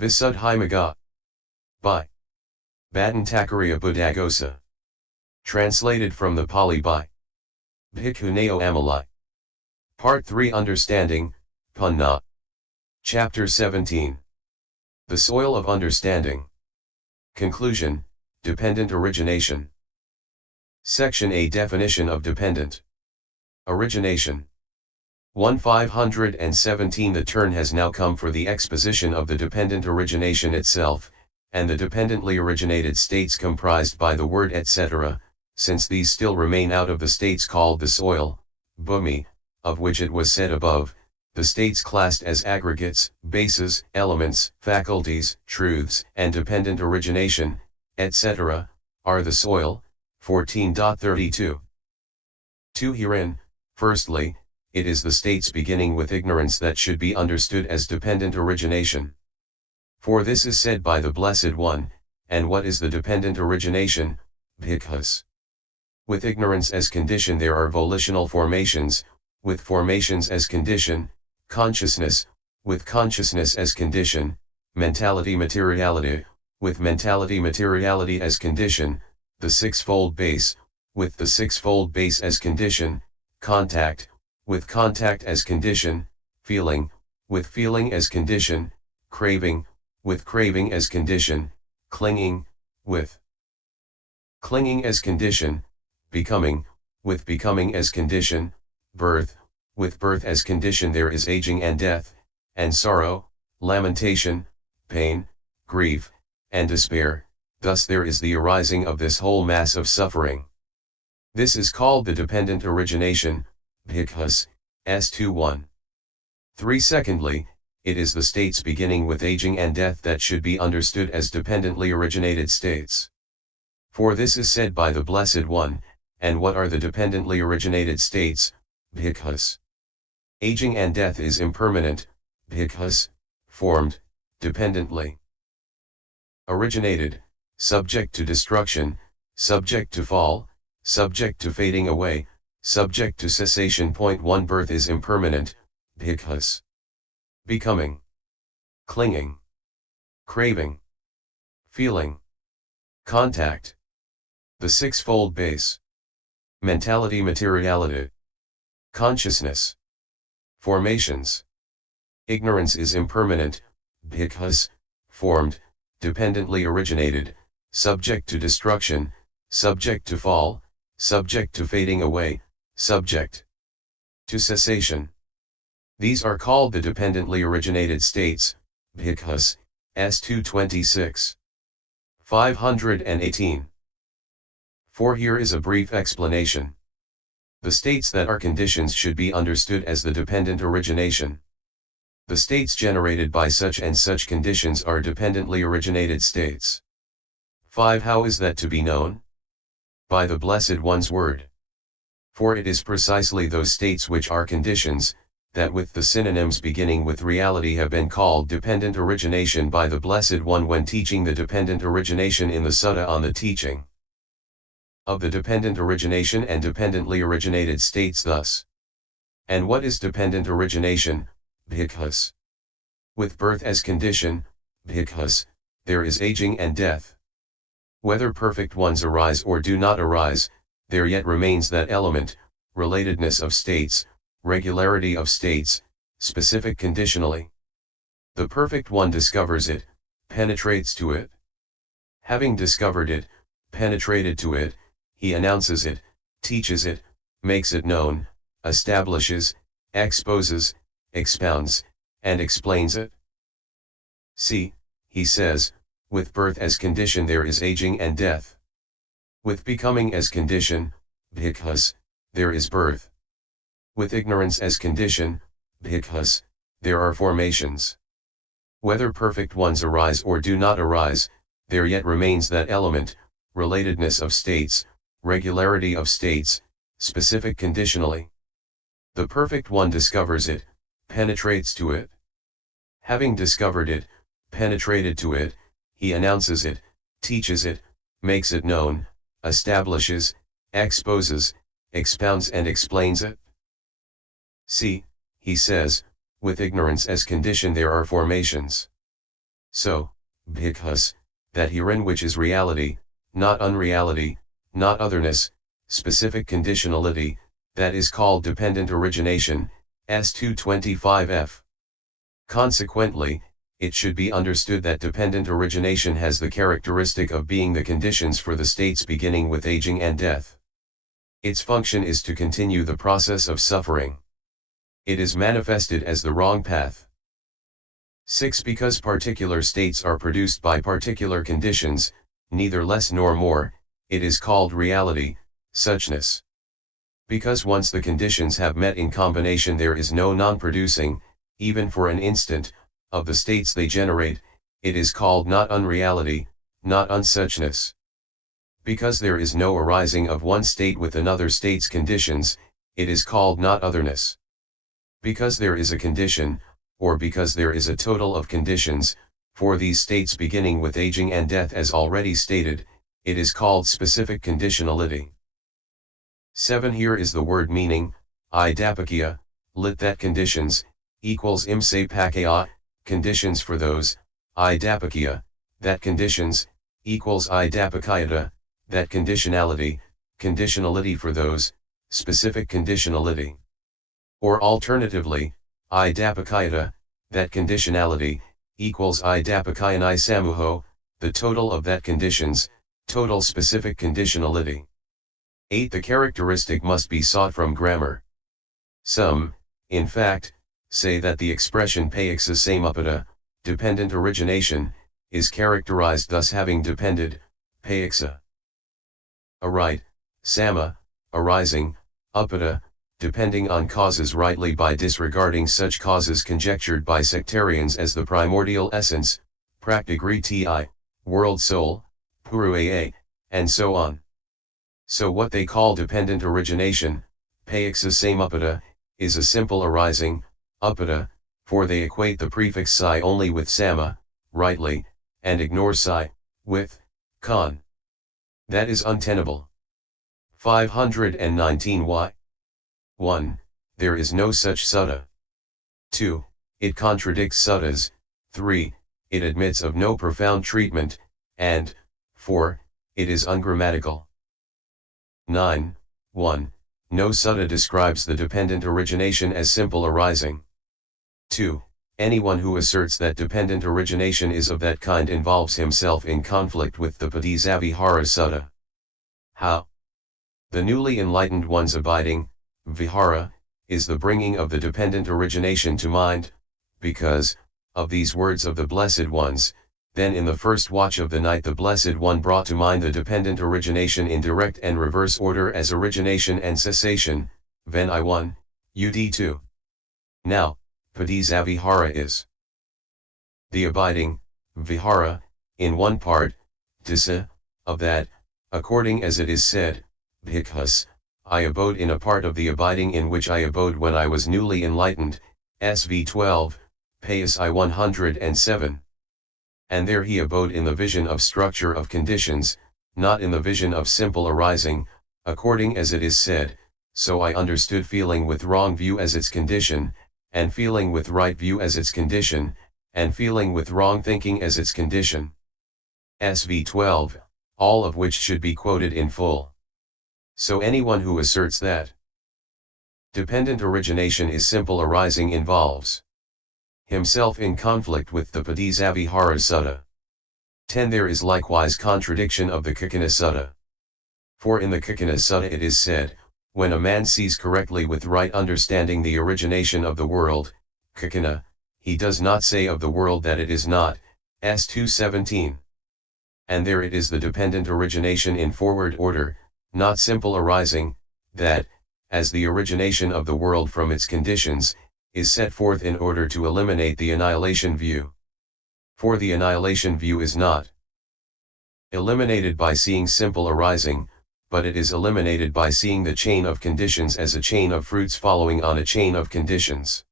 Visuddhimagga. By Bhattantakariya Buddhagosa. Translated from the Pali by Bhikkhu Naoamoli. Part 3 Understanding, Punna. Chapter 17. The Soil of Understanding. Conclusion, Dependent Origination. Section A Definition of Dependent Origination. 1517 The turn has now come for the exposition of the dependent origination itself, and the dependently originated states comprised by the word etc., since these still remain out of the states called the soil, bhúmi, of which it was said above, the states classed as aggregates, bases, elements, faculties, truths, and dependent origination, etc., are the soil. 14.32. 2 Herein, firstly, it is the states beginning with ignorance that should be understood as dependent origination. For this is said by the Blessed One, and what is the dependent origination, bhikkhus? With ignorance as condition there are volitional formations, with formations as condition, consciousness, with consciousness as condition, mentality-materiality, with mentality-materiality as condition, the sixfold base, with the sixfold base as condition, contact, with contact as condition, feeling, with feeling as condition, craving, with craving as condition, clinging, with clinging as condition, becoming, with becoming as condition, birth, with birth as condition there is aging and death, and sorrow, lamentation, pain, grief, and despair, thus there is the arising of this whole mass of suffering. This is called the dependent origination, bhikkhus, S21. 3 Secondly, it is the states beginning with aging and death that should be understood as dependently originated states. For this is said by the Blessed One, and what are the dependently originated states, bhikkhus? Aging and death is impermanent, bhikkhus, formed, dependently originated, subject to destruction, subject to fall, subject to fading away, subject to cessation. 1 Birth is impermanent, bhikkhus. Becoming, clinging, craving, feeling, contact, the sixfold base, mentality-materiality, consciousness, formations. Ignorance is impermanent, bhikkhus, formed, dependently originated, subject to destruction, subject to fall, subject to fading away, subject to cessation. These are called the dependently originated states, bhikkhus, S226. 518. For here is a brief explanation. The states that are conditions should be understood as the dependent origination. The states generated by such and such conditions are dependently originated states. 5 How is that to be known? By the Blessed One's word. For it is precisely those states which are conditions, that with the synonyms beginning with reality have been called dependent origination by the Blessed One when teaching the dependent origination in the Sutta on the teaching of the dependent origination and dependently originated states thus. And what is dependent origination, bhikkhus? With birth as condition, bhikkhus, there is aging and death. Whether perfect ones arise or do not arise, there yet remains that element, relatedness of states, regularity of states, specific conditionally. The perfect one discovers it, penetrates to it. Having discovered it, penetrated to it, he announces it, teaches it, makes it known, establishes, exposes, expounds, and explains it. See, he says, with birth as condition there is aging and death. With becoming as condition, bhikkhus, there is birth. With ignorance as condition, bhikkhus, there are formations. Whether perfect ones arise or do not arise, there yet remains that element, relatedness of states, regularity of states, specific conditionally. The perfect one discovers it, penetrates to it. Having discovered it, penetrated to it, he announces it, teaches it, makes it known, establishes, exposes, expounds and explains it. See, he says, with ignorance as condition there are formations. So, bhikkhus, that herein which is reality, not unreality, not otherness, specific conditionality, that is called dependent origination, S225f. Consequently, it should be understood that dependent origination has the characteristic of being the conditions for the states beginning with aging and death. Its function is to continue the process of suffering. It is manifested as the wrong path. 6. Because particular states are produced by particular conditions, neither less nor more, it is called reality, suchness. Because once the conditions have met in combination there is no non-producing, even for an instant, of the states they generate, it is called not unreality, not unsuchness. Because there is no arising of one state with another state's conditions, it is called not otherness. Because there is a condition, or because there is a total of conditions, for these states beginning with aging and death as already stated, it is called specific conditionality. 7. Here is the word meaning, idapakya, lit that conditions, equals imse pakaya, conditions for those, idapakya, that conditions, equals idapakayata, that conditionality, conditionality for those, specific conditionality. Or alternatively, idapakayata, that conditionality, equals idapakayanai samuho, the total of that conditions, total specific conditionality. 8. The characteristic must be sought from grammar. Some, in fact, say that the expression paiksa samuppada, dependent origination, is characterized thus having depended, paiksa. Aright, sama, arising, upada, depending on causes rightly by disregarding such causes conjectured by sectarians as the primordial essence, praktikriti, world soul, puruaa, and so on. So what they call dependent origination, paiksa samuppada, is a simple arising, upada, for they equate the prefix psi only with sama, rightly, and ignore psi, with, con. That is untenable. 519 y. 1. There is no such sutta. 2. It contradicts suttas. 3. It admits of no profound treatment, and, 4. It is ungrammatical. 9. 1. No sutta describes the dependent origination as simple arising. 2. Anyone who asserts that dependent origination is of that kind involves himself in conflict with the Padisavihara Sutta. How? The newly enlightened one's abiding, vihara, is the bringing of the dependent origination to mind, because, of these words of the Blessed Ones, then in the first watch of the night the Blessed One brought to mind the dependent origination in direct and reverse order as origination and cessation, Ven I1, UD 2. Now, Padisavihara is the abiding, vihara, in one part, disa, of that, according as it is said, bhikkhus, I abode in a part of the abiding in which I abode when I was newly enlightened, SV 12, Payas I 107. And there he abode in the vision of structure of conditions, not in the vision of simple arising, according as it is said, so I understood feeling with wrong view as its condition, and feeling with right view as its condition, and feeling with wrong thinking as its condition. SV 12, all of which should be quoted in full. So anyone who asserts that dependent origination is simple arising involves himself in conflict with the Padisavihara Sutta. 10. There is likewise contradiction of the Kakkhana Sutta. For in the Kakkhana Sutta it is said, when a man sees correctly with right understanding the origination of the world, Kakkhana, he does not say of the world that it is not, S217. And there it is the dependent origination in forward order, not simple arising, that, as the origination of the world from its conditions, is set forth in order to eliminate the annihilation view. For the annihilation view is not eliminated by seeing simple arising, but it is eliminated by seeing the chain of conditions as a chain of fruits following on a chain of conditions.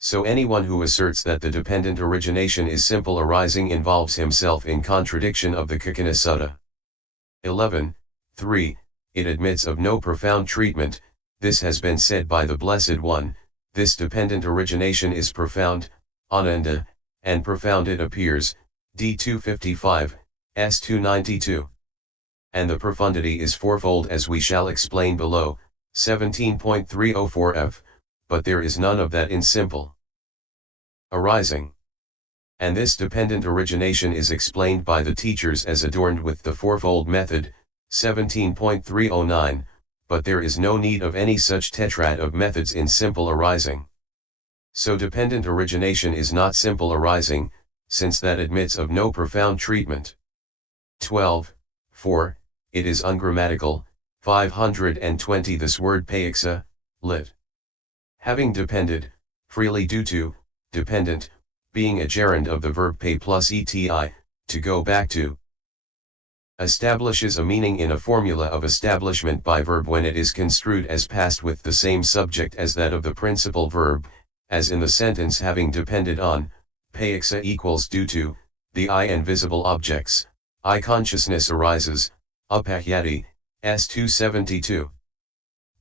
So anyone who asserts that the dependent origination is simple arising involves himself in contradiction of the Kakkhana Sutta. 11. 3. It admits of no profound treatment. This has been said by the Blessed One, this dependent origination is profound, ananda, and profound it appears, D255, S292. And the profundity is fourfold as we shall explain below, 17.304f, but there is none of that in simple arising. And this dependent origination is explained by the teachers as adorned with the fourfold method, 17.309, but there is no need of any such tetrad of methods in simple arising. So dependent origination is not simple arising, since that admits of no profound treatment. 12. 4. It is ungrammatical. 520. This word paiksa, lit. Having depended, freely due to, dependent, being a gerund of the verb pay plus eti, to go back to, establishes a meaning in a formula of establishment by verb when it is construed as past with the same subject as that of the principal verb, as in the sentence having depended on, paiksa equals due to, the I and visible objects, I consciousness arises, upahyati, S272.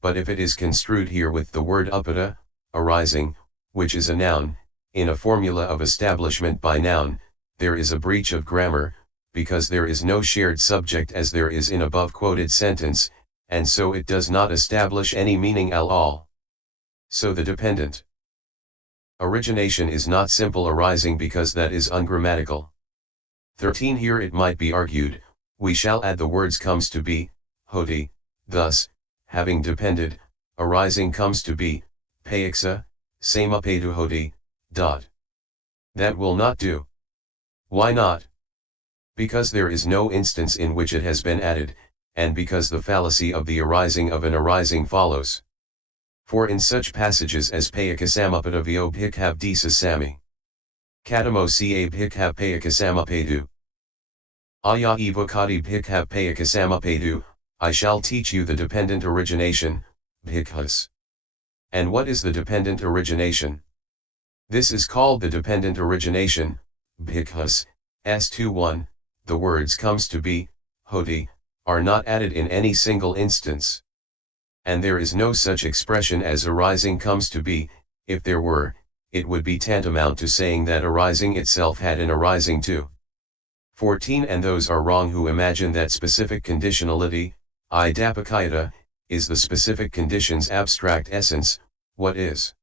But if it is construed here with the word upata, arising, which is a noun, in a formula of establishment by noun, there is a breach of grammar, because there is no shared subject as there is in above quoted sentence, and so it does not establish any meaning at all. So the dependent origination is not simple arising because that is ungrammatical. 13. Here it might be argued, we shall add the words comes to be, hoti, thus, having depended, arising comes to be, paiksa, samapedu hoti, dot. That will not do. Why not? Because there is no instance in which it has been added, and because the fallacy of the arising of an arising follows. For in such passages as paikasamapada vio bhikkhav disasami, katamo ca bhikkhav paikasamapedu, aya evokati bhikkhav paikasamapedu, I shall teach you the dependent origination, bhikkhus. And what is the dependent origination? This is called the dependent origination, bhikkhus, S21, the words comes to be, hoti, are not added in any single instance. And there is no such expression as arising comes to be. If there were, it would be tantamount to saying that arising itself had an arising too. 14. And those are wrong who imagine that specific conditionality, idapakayata, is the specific condition's abstract essence, what is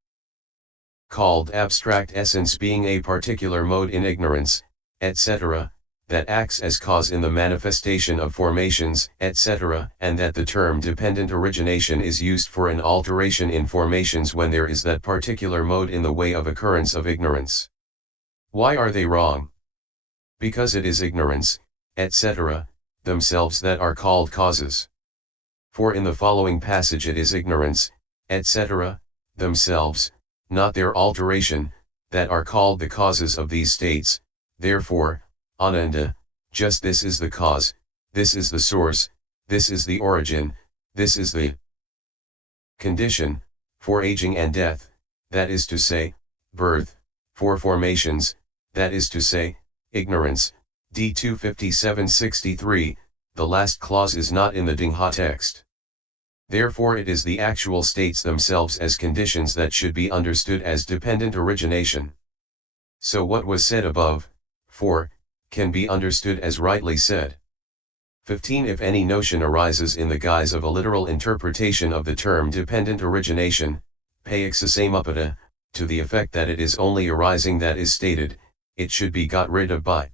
called abstract essence being a particular mode in ignorance, etc., that acts as cause in the manifestation of formations, etc., and that the term dependent origination is used for an alteration in formations when there is that particular mode in the way of occurrence of ignorance. Why are they wrong? Because it is ignorance, etc., themselves that are called causes. For in the following passage it is ignorance, etc., themselves, not their alteration, that are called the causes of these states. Therefore, Ananda, just this is the cause, this is the source, this is the origin, this is the condition, for aging and death, that is to say, birth, for formations, that is to say, ignorance, D257-63, the last clause is not in the Dingha text. Therefore it is the actual states themselves as conditions that should be understood as dependent origination. So what was said above, 4, can be understood as rightly said. 15. If any notion arises in the guise of a literal interpretation of the term dependent origination, paiksasamuppada, to the effect that it is only arising that is stated, it should be got rid of by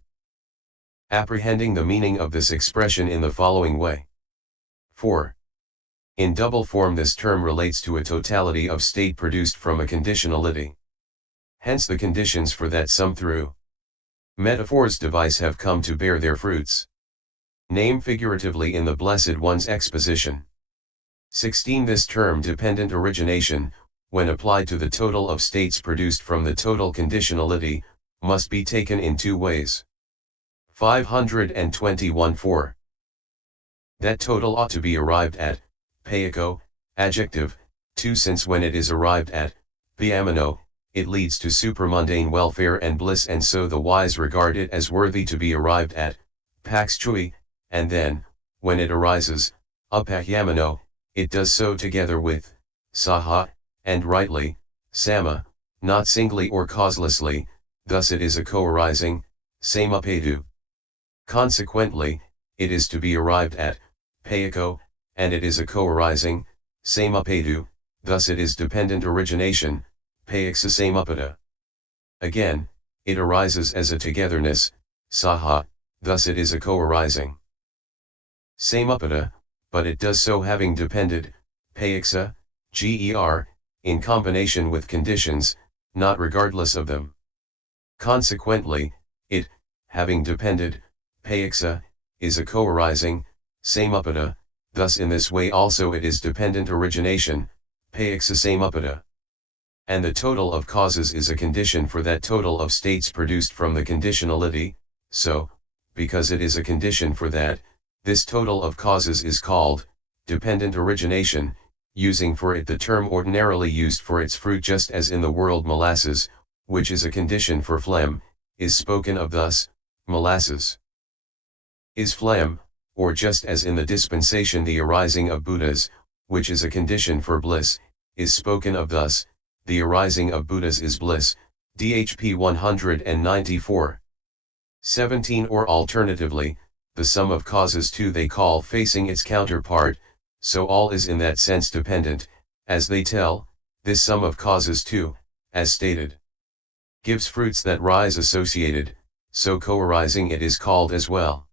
apprehending the meaning of this expression in the following way. 4. In double form this term relates to a totality of state produced from a conditionality. Hence the conditions for that some through metaphors device have come to bear their fruits. Name figuratively in the Blessed One's exposition. 16. This term dependent origination, when applied to the total of states produced from the total conditionality, must be taken in two ways. 521-4. That total ought to be arrived at, paiko, adjective, 2 since when it is arrived at, piamino, it leads to supramundane welfare and bliss and so the wise regard it as worthy to be arrived at, pax chui, and then, when it arises, upahyamino, it does so together with, saha, and rightly, sama, not singly or causelessly, thus it is a co-arising, samapadu. Consequently, it is to be arrived at, payako, and it is a co-arising, samapadu, thus it is dependent origination, payaksa samapada. Again, it arises as a togetherness, saha, thus it is a co-arising samapada, but it does so having depended, payaksa, ger, in combination with conditions, not regardless of them. Consequently, it, having depended, payaksa, is a co-arising, samapada, thus in this way also it is dependent origination, payaksa samapada. And the total of causes is a condition for that total of states produced from the conditionality, so, because it is a condition for that, this total of causes is called, dependent origination, using for it the term ordinarily used for its fruit, just as in the world molasses, which is a condition for phlegm, is spoken of thus, molasses is phlegm, or just as in the dispensation the arising of Buddhas, which is a condition for bliss, is spoken of thus, the arising of Buddhas is bliss, dhp 194. 17. Or alternatively, the sum of causes too they call facing its counterpart, so all is in that sense dependent, as they tell, this sum of causes too, as stated, gives fruits that rise associated, so co-arising it is called as well.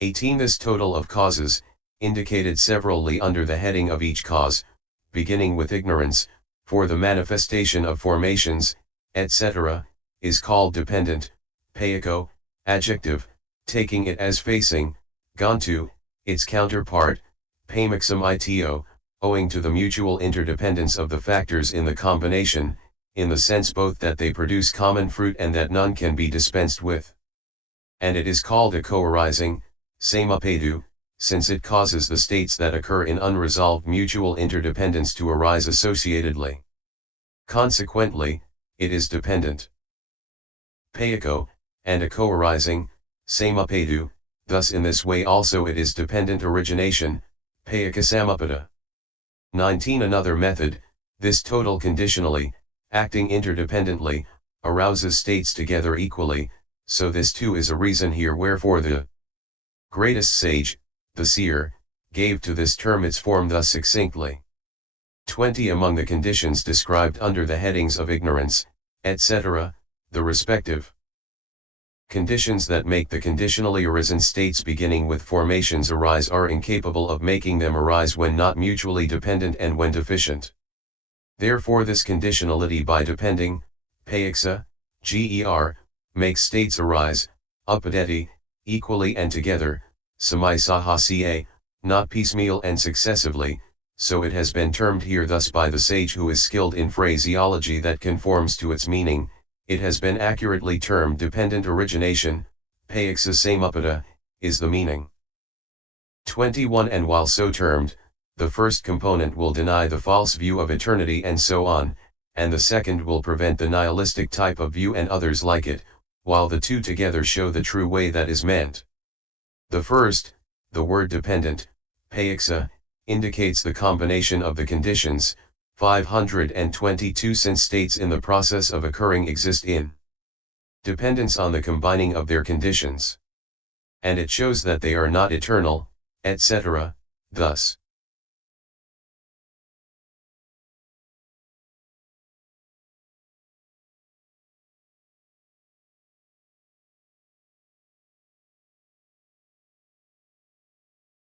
18. This total of causes, indicated severally under the heading of each cause, beginning with ignorance, for the manifestation of formations, etc., is called dependent, payako, adjective, taking it as facing, gantu, its counterpart, paymaksam ito, owing to the mutual interdependence of the factors in the combination, in the sense both that they produce common fruit and that none can be dispensed with. And it is called a co-arising, samapadu, since it causes the states that occur in unresolved mutual interdependence to arise associatedly. Consequently, it is dependent, payako, and a co-arising, samapadu, thus in this way also it is dependent origination, payaka samapada. 19. Another method, this total conditionally, acting interdependently, arouses states together equally, so this too is a reason here wherefore the greatest sage, the seer, gave to this term its form thus succinctly. 20. Among the conditions described under the headings of ignorance, etc., the respective conditions that make the conditionally arisen states beginning with formations arise are incapable of making them arise when not mutually dependent and when deficient. Therefore this conditionality by depending, payaksa, ger, makes states arise, upadeti, equally and together, samai saha, not piecemeal and successively, so it has been termed here thus by the sage who is skilled in phraseology that conforms to its meaning. It has been accurately termed dependent origination, payaksa samapada, is the meaning. 21. And while so termed, the first component will deny the false view of eternity and so on, and the second will prevent the nihilistic type of view and others like it, while the two together show the true way that is meant. The first, the word dependent, payaksa, indicates the combination of the conditions, 522 since states in the process of occurring exist in dependence on the combining of their conditions. And it shows that they are not eternal, etc., thus